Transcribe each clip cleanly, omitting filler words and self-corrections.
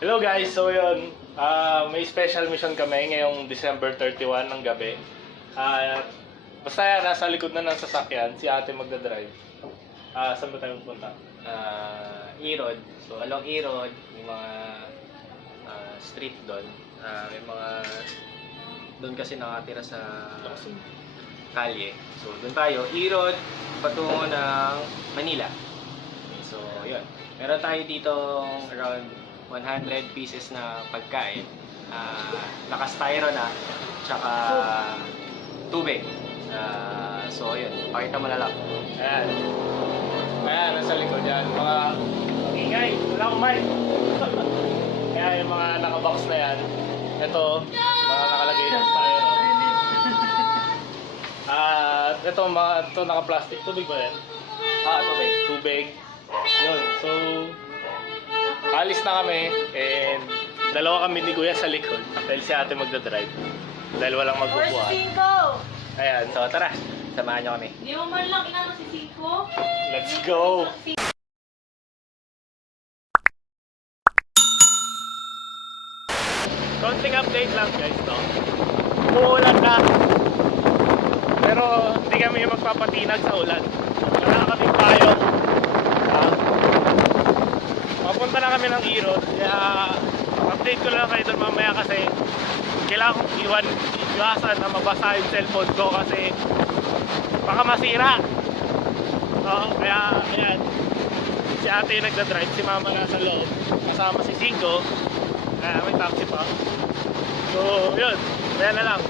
Hello guys, so yun, may special mission kami ngayong December 31 ng gabi. Basta yan, nasa likod na ng sasakyan, si ate magdadrive. Saan ba tayo pupunta? Erod. So, along Erod, yung mga street doon. May mga doon kasi nakatira sa kalye. So, doon tayo. Erod, patungo ng Manila. So, yun. Meron tayo dito around 100 pieces na pagkain. Naka-styro na. Tsaka tubig. So, yun. Pakita mo na lang. Ayan. Ayan, nasa likod yan. Mga ingay, wala akong mic. Ayan, yung mga nakabox na yan. Ito, mga nakalagay na styro. Ito naka-plastic. Tubig ba yan? Tubig. Tubig. Yun, so alis na kami and dalawa kami ni Kuya sa likod dahil si ate magdadrive dahil walang magbubuhat. Ayan, so tara, samahan nyo kami. Di mo man lang inano si Cinco? Let's go! Konting update lang guys, no? Umuulan na. Pero hindi kami magpapatinag sa ulan. Wala kaming payo. Papunta na kami ng Erod. Kaya update ko lang kayo doon mamaya kasi kailangan kong iwasan na mabasa yung cellphone ko kasi baka masira. Kaya ayan, si ate yung nagdadrive, si mama nasa loob kasama si Cinco. May taxi pa. So yun, kaya na lang.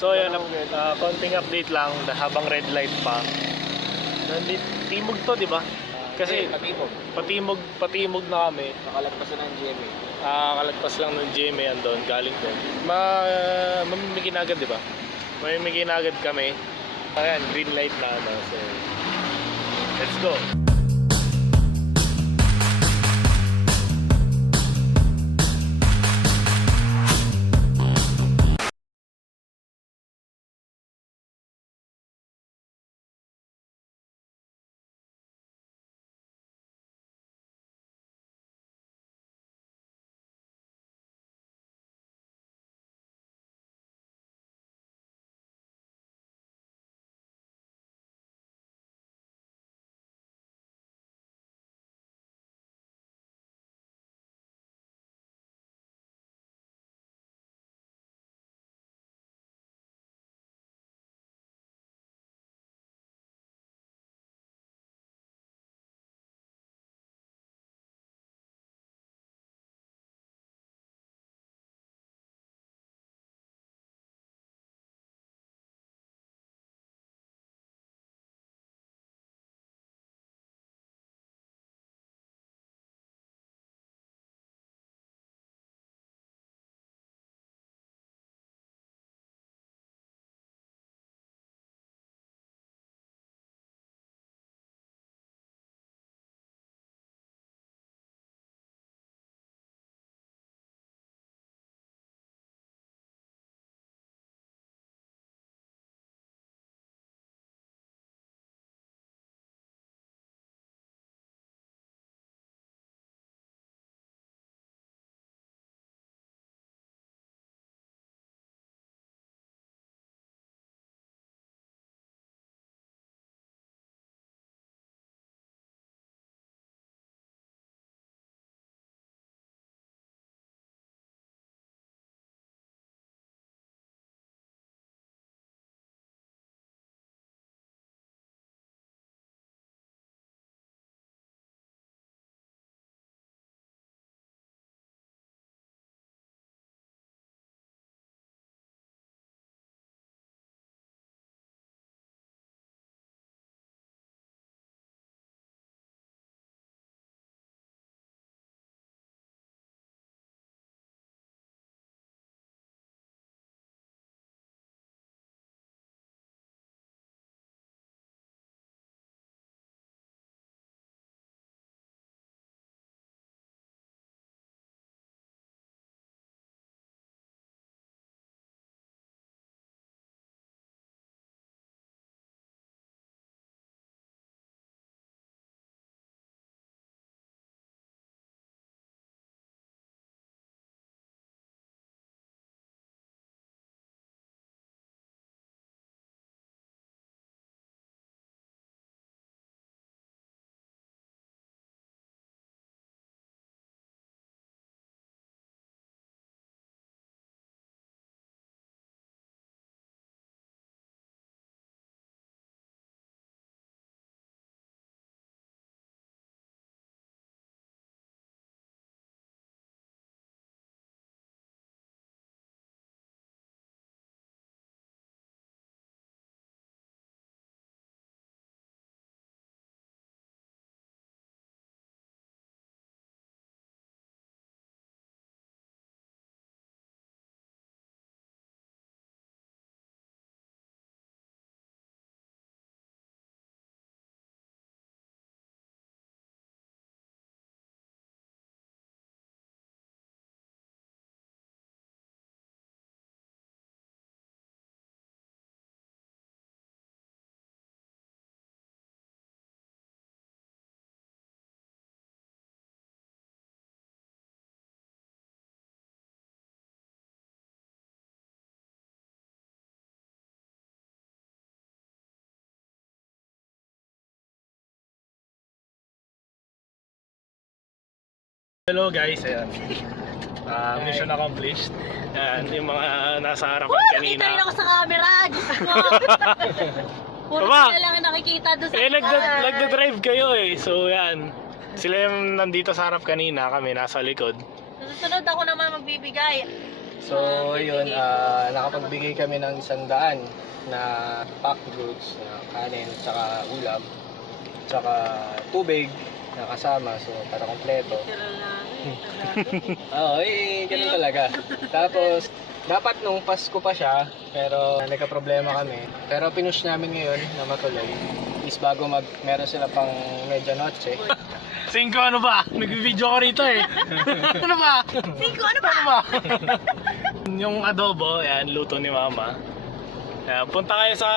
So yun, konting update lang habang red light pa. Timog to, di ba? Kasi patimog na kami. Nakalagpas na ng GMA. Kalagpas lang ng GMA andon, galing doon. Mamimigin agad, di ba? Mamimigin agad kami. Ayan, green light na. So, let's go. Hello guys, ayan. Mission accomplished. Ayan, yung mga nasa harapan Nakita kanina. rin ako sa camera. Diyos ko. Puro Aba. sila lang ang nakikita doon sa Nagda-drive kayo eh. So yan. Sila yung nandito sa harap kanina, kami nasa likod. Susunod ako naman magbibigay. So, yun, nakapagbigay kami ng 100 na packed goods, na kanin, tsaka ulam, tsaka tubig na kasama, so para kompleto. Literal na. Oo, ganun talaga. Tapos, dapat nung Pasko pa siya, pero nagka-problema kami. Pero pinush namin ngayon na matuloy. Is bago meron sila pang medianoche. 5 ano ba? Nag-video ko rito eh. Ano ba? 5 ano ba? Ano ba? Yung adobo, yan, luto ni Mama. Ayan, punta kayo sa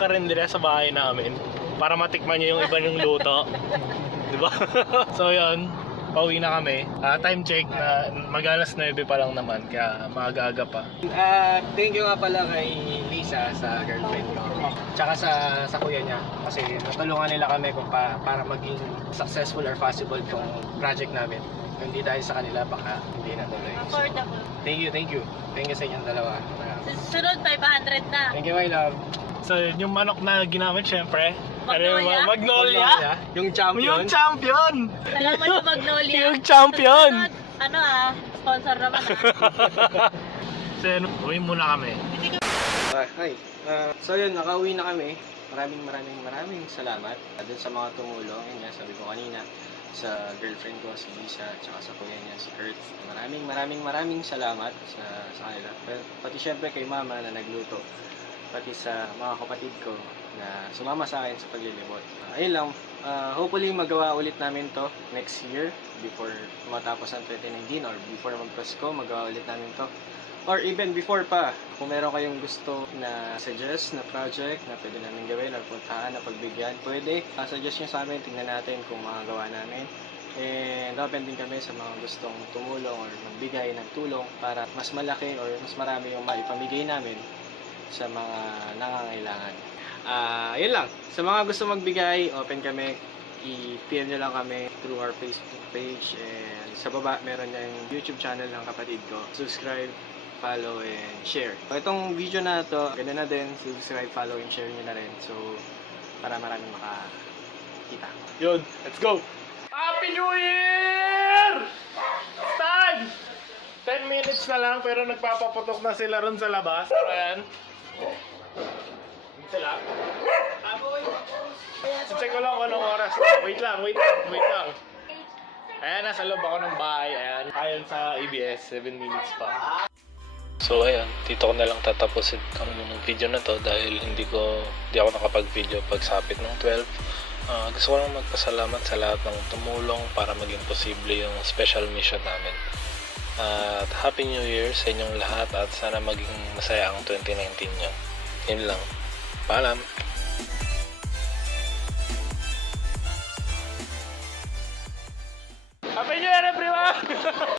karinderya sa bahay namin para matikman nyo yung iba yung luto. Diba? So yun, pauwi na kami. Time check na mag-alas 9 pa lang naman, kaya maaga-aga pa. Thank you nga pala kay Lisa sa girlfriend ko. Tsaka sa kuya niya. Kasi natulungan nila kami kung para maging successful or possible tong project namin. Kung hindi dahil sa kanila, baka hindi natuloy. Affordable. Thank you. Thank you sa inyong dalawa. Susunod 500 na. Thank you, my love. So yung manok na ginamit, syempre. Magnolia? Magnolia? Yung champion. Yung champion! Alam mo yung Magnolia. Yung champion! Susunod, ano sponsor naman So yun, uwi muna kami. Hi. So yun, nakauwi na kami. Maraming salamat dun sa mga tumulong. Yun nga, sabi ko kanina, sa girlfriend ko, si Lisa, tsaka sa kuya niya, si Kurt. Maraming salamat sa kanila. Pati syempre kay Mama na nagluto. Pati sa mga kapatid ko na sumama sa akin sa paglilibot. Ayun lang, hopefully magawa ulit namin to next year before matapos ang 2019 or before mag-Pasko, magawa ulit namin to. Or even before pa, kung meron kayong gusto na suggest na project na pwede namin gawin or puntahan na pagbigyan, pwede. Suggest nyo sa amin, tingnan natin kung makagawa namin. And open din kami sa mga gustong tumulong or magbigay ng tulong para mas malaki or mas marami yung maipamigay namin sa mga nangangailangan. Yun lang. Sa mga gusto magbigay, open kami. I-PM nyo lang kami through our Facebook page. And sa baba, meron yung YouTube channel ng kapatid ko. Subscribe, follow, and share. Itong video na to, ganda na din. Subscribe, follow, and share nyo na rin. So, para maraming makakita. Yun, let's go! Happy New Year! Time! 10 minutes na lang pero nagpapaputok na sila ron sa labas. Ayan. Sila. Check ko lang kung anong oras. Wait lang. Ayan, nasa loob ako ng bahay. Ayan, ayon sa ABS, 7 minutes pa. So ayan, dito ko na lang tatapusin ang video na to dahil hindi ako nakapag-video pagsapit ng 12. Gusto ko lang magpasalamat sa lahat ng tumulong para maging posible yung special mission namin. At Happy New Year sa inyong lahat at sana maging masaya ang 2019 nyo. Yun lang. Paalam! Happy New Year everyone!